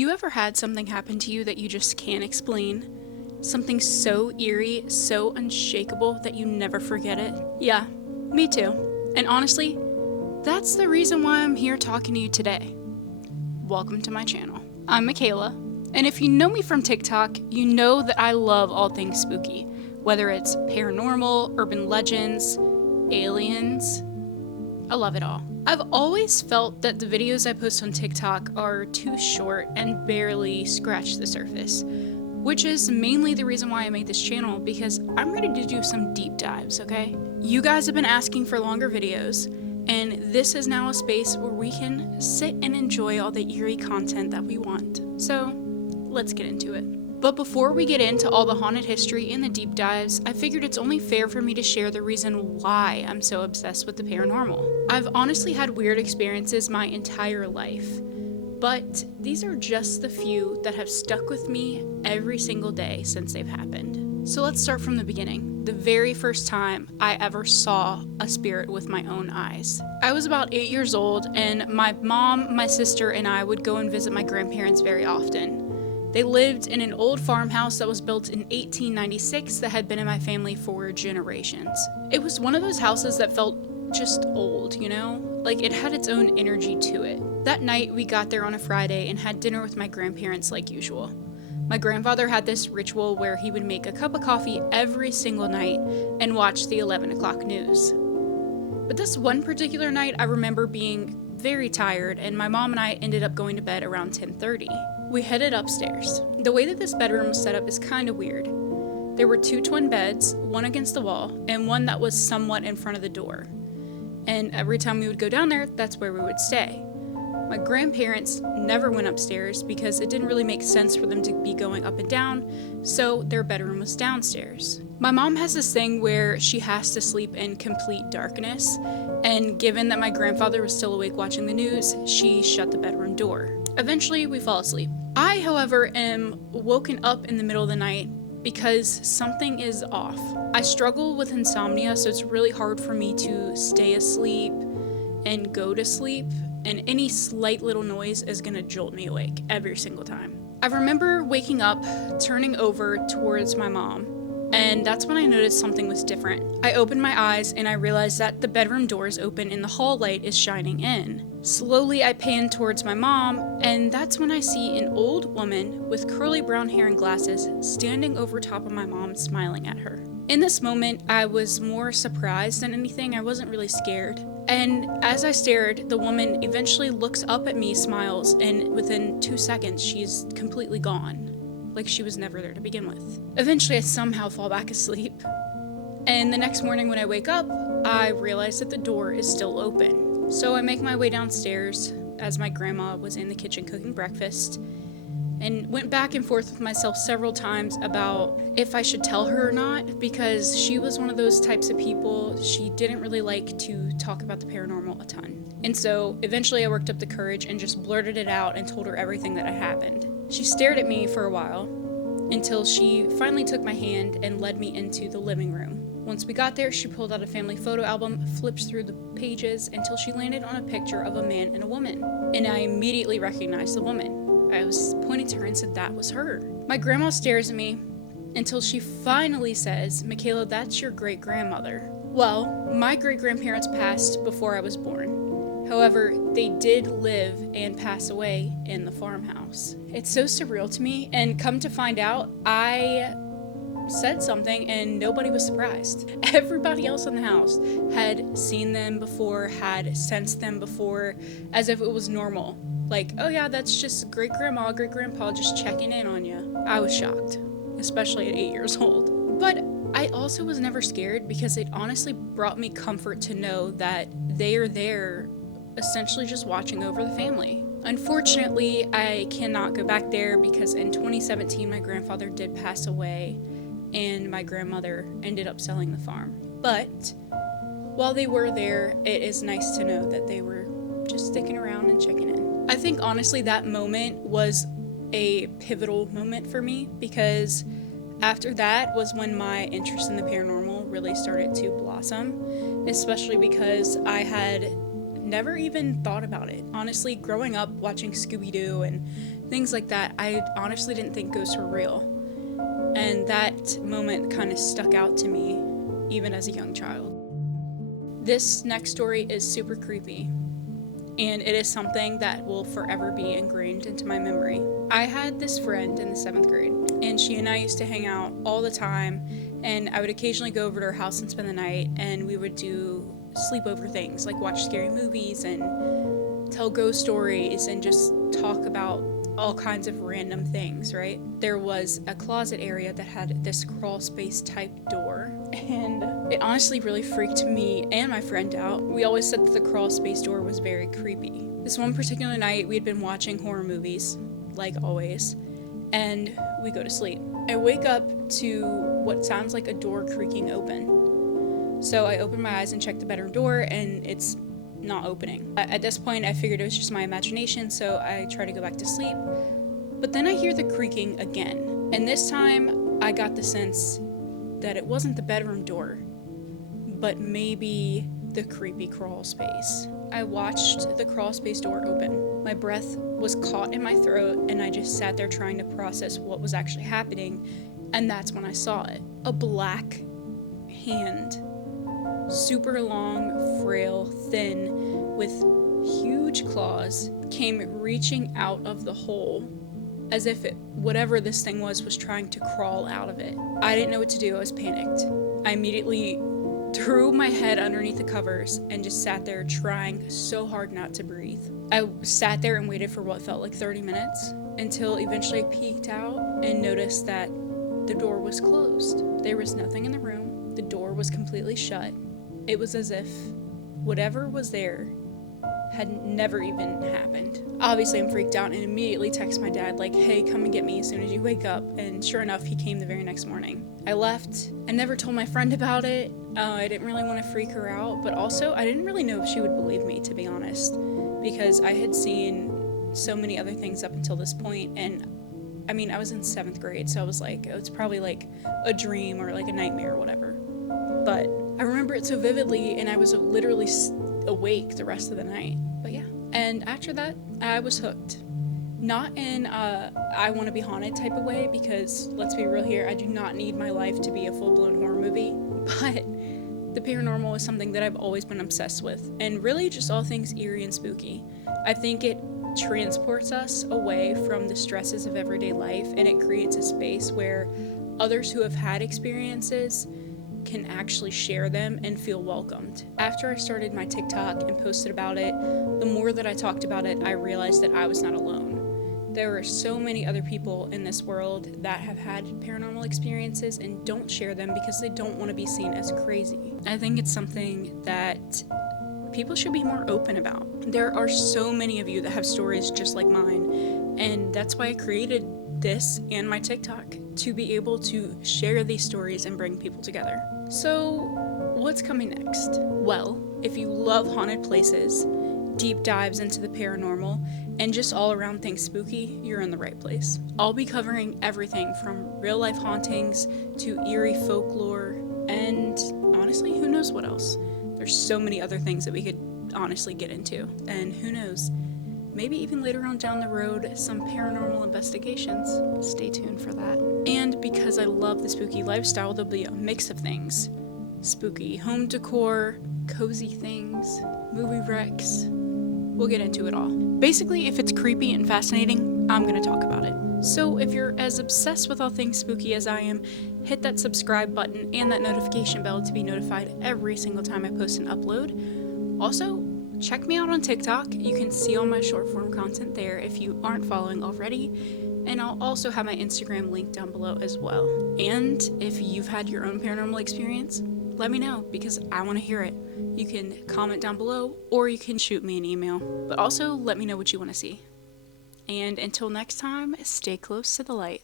You ever had something happen to you that you just can't explain? Something so eerie, so unshakable that you never forget it? Yeah, me too. And honestly, that's the reason why I'm here talking to you today. Welcome to my channel. I'm Michaela, and if you know me from TikTok, you know that I love all things spooky, whether it's paranormal, urban legends, aliens. I love it all. I've always felt that the videos I post on TikTok are too short and barely scratch the surface, which is mainly the reason why I made this channel, because I'm ready to do some deep dives, okay? You guys have been asking for longer videos, and this is now a space where we can sit and enjoy all the eerie content that we want. So, let's get into it. But before we get into all the haunted history and the deep dives, I figured it's only fair for me to share the reason why I'm so obsessed with the paranormal. I've honestly had weird experiences my entire life, but these are just the few that have stuck with me every single day since they've happened. So let's start from the beginning. The very first time I ever saw a spirit with my own eyes. I was about 8 years old, and my mom, my sister, and I would go and visit my grandparents very often. They lived in an old farmhouse that was built in 1896 that had been in my family for generations. It was one of those houses that felt just old, you know? Like it had its own energy to it. That night we got there on a Friday and had dinner with my grandparents like usual. My grandfather had this ritual where he would make a cup of coffee every single night and watch the 11 o'clock news. But this one particular night I remember being very tired, and my mom and I ended up going to bed around 10:30. We headed upstairs. The way that this bedroom was set up is kind of weird. There were two twin beds, one against the wall, and one that was somewhat in front of the door. And every time we would go down there, that's where we would stay. My grandparents never went upstairs because it didn't really make sense for them to be going up and down, so their bedroom was downstairs. My mom has this thing where she has to sleep in complete darkness, and given that my grandfather was still awake watching the news, she shut the bedroom door. Eventually, we fall asleep. I, however, am woken up in the middle of the night because something is off. I struggle with insomnia, so it's really hard for me to stay asleep and go to sleep, and any slight little noise is gonna jolt me awake every single time. I remember waking up, turning over towards my mom, and that's when I noticed something was different. I opened my eyes and I realized that the bedroom door is open and the hall light is shining in. Slowly I pan towards my mom, and that's when I see an old woman with curly brown hair and glasses standing over top of my mom, smiling at her. In this moment, I was more surprised than anything. I wasn't really scared. And as I stared, the woman eventually looks up at me, smiles, and within 2 seconds, she's completely gone. Like she was never there to begin with. Eventually, I somehow fall back asleep. And the next morning when I wake up, I realize that the door is still open. So I make my way downstairs as my grandma was in the kitchen cooking breakfast, and went back and forth with myself several times about if I should tell her or not, because she was one of those types of people. She didn't really like to talk about the paranormal a ton. And so eventually I worked up the courage and just blurted it out and told her everything that had happened. She stared at me for a while until she finally took my hand and led me into the living room. Once we got there, she pulled out a family photo album, flipped through the pages until she landed on a picture of a man and a woman. And I immediately recognized the woman. I was pointing to her and said that was her. My grandma stares at me until she finally says, "Michaela, that's your great-grandmother." Well, my great-grandparents passed before I was born. However, they did live and pass away in the farmhouse. It's so surreal to me, and come to find out, I said something and nobody was surprised. Everybody else in the house had seen them before, had sensed them before, as if it was normal. Like, oh yeah, that's just great-grandma, great-grandpa just checking in on you. I was shocked, especially at 8 years old. But I also was never scared because it honestly brought me comfort to know that they are there essentially just watching over the family. Unfortunately, I cannot go back there because in 2017 my grandfather did pass away and my grandmother ended up selling the farm. But while they were there, it is nice to know that they were just sticking around and checking in. I think honestly that moment was a pivotal moment for me, because after that was when my interest in the paranormal really started to blossom, especially because I had never even thought about it. Honestly, growing up watching Scooby-Doo and things like that. I honestly didn't think ghosts were real. And that moment kind of stuck out to me, even as a young child. This next story is super creepy, and it is something that will forever be ingrained into my memory. I had this friend in the 7th grade, and she and I used to hang out all the time, and I would occasionally go over to her house and spend the night, and we would do sleepover things, like watch scary movies and tell ghost stories and just talk about all kinds of random things, right? There was a closet area that had this crawl space type door, and it honestly really freaked me and my friend out. We always said that the crawl space door was very creepy. This one particular night, we had been watching horror movies, like always, and we go to sleep. I wake up to what sounds like a door creaking open. So I open my eyes and check the bedroom door, and it's not opening. At this point, I figured it was just my imagination, so I try to go back to sleep. But then I hear the creaking again. And this time, I got the sense that it wasn't the bedroom door, but maybe the creepy crawl space. I watched the crawl space door open. My breath was caught in my throat, and I just sat there trying to process what was actually happening. And that's when I saw it. A black hand. Super long, frail, thin, with huge claws, came reaching out of the hole as if whatever this thing was trying to crawl out of it. I didn't know what to do. I was panicked. I immediately threw my head underneath the covers and just sat there trying so hard not to breathe. I sat there and waited for what felt like 30 minutes until eventually I peeked out and noticed that the door was closed. There was nothing in the room. The door was completely shut. It was as if whatever was there had never even happened. Obviously, I'm freaked out and immediately text my dad, like, hey, come and get me as soon as you wake up. And sure enough, he came the very next morning. I left. I never told my friend about it. I didn't really want to freak her out, but also I didn't really know if she would believe me, to be honest, because I had seen so many other things up until this point, and I mean, I was in 7th grade, so I was like, oh, it's probably like a dream or like a nightmare or whatever. But I remember it so vividly, and I was literally awake the rest of the night. But yeah. And after that, I was hooked. Not in I want to be haunted type of way, because let's be real here, I do not need my life to be a full-blown horror movie. But the paranormal is something that I've always been obsessed with, and really just all things eerie and spooky. I think it transports us away from the stresses of everyday life, and it creates a space where others who have had experiences can actually share them and feel welcomed. After I started my TikTok and posted about it, the more that I talked about it, I realized that I was not alone. There are so many other people in this world that have had paranormal experiences and don't share them because they don't want to be seen as crazy. I think it's something that people should be more open about. There are so many of you that have stories just like mine, and that's why I created this and my TikTok, to be able to share these stories and bring people together. So, what's coming next? Well, if you love haunted places, deep dives into the paranormal, and just all around things spooky, you're in the right place. I'll be covering everything from real life hauntings to eerie folklore, and honestly, who knows what else? There's so many other things that we could honestly get into, and who knows, maybe even later on down the road, some paranormal investigations. Stay tuned for that. And because I love the spooky lifestyle, there'll be a mix of things. Spooky home decor, cozy things, movie recs. We'll get into it all. Basically, if it's creepy and fascinating, I'm gonna talk about it. So if you're as obsessed with all things spooky as I am, hit that subscribe button and that notification bell to be notified every single time I post and upload. Also, check me out on TikTok. You can see all my short form content there if you aren't following already. And I'll also have my Instagram link down below as well. And if you've had your own paranormal experience, let me know, because I want to hear it. You can comment down below, or you can shoot me an email. But also let me know what you want to see. And until next time, stay close to the light.